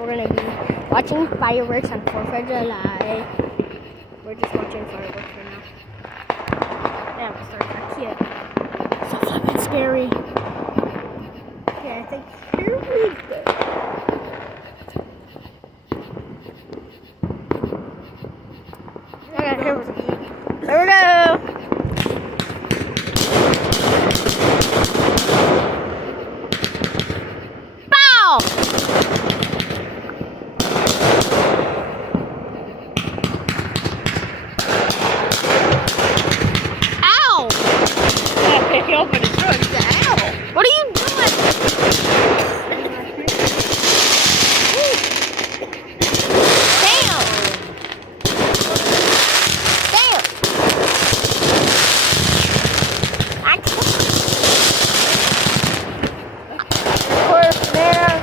we're gonna be watching fireworks on 4th of July. We're just watching fireworks right now. They haven't started back yet. So flippin' scary. Yeah, I think here we go. Okay, here we go. Here we go. Bow! Ow! Yeah, pick you up in the truck. Ow! What are you doing? Damn! Damn! Of course, man.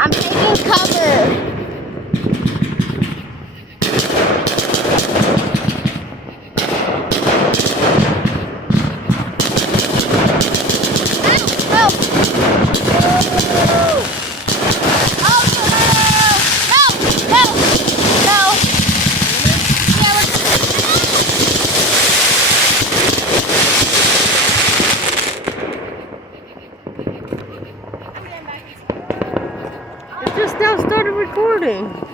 I'm taking cover. Help! Oh, no! No! No! Yeah, It just now started recording.